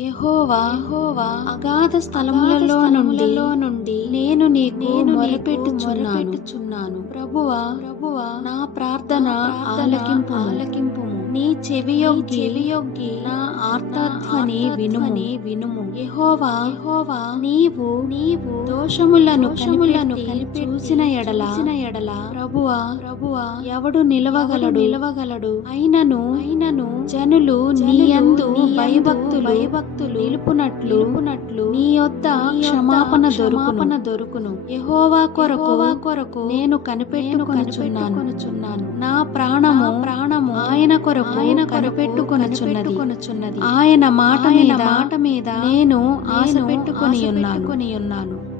యెహోవా అగాధ స్థలములలో నుండి నేను నీకు మొరపెట్టుచున్నాను. ప్రభువా నా ప్రార్థన ఆలకింపుము. నీ చెవియొగ్గి నా ఆర్తధ్వని వినుము. యెహోవా నీవు దోషములను కనిపెట్టి చూసిన ఎడల ప్రభువా ఎవడు నిలవగలడు? అయినను జనులు నీ యందు భయభక్తులు నిలుపునట్లు నీ యొద్ద క్షమాపణ దొరుకును. యెహోవా కొరకు నేను కనిపెట్టుకొనుచున్నాను. నా ప్రాణము ఆయన కొరకు కనిపెట్టుకొనుచున్నది. ఆయన మాట మీద నేను ఆశ పెట్టుకొని ఉన్నాను.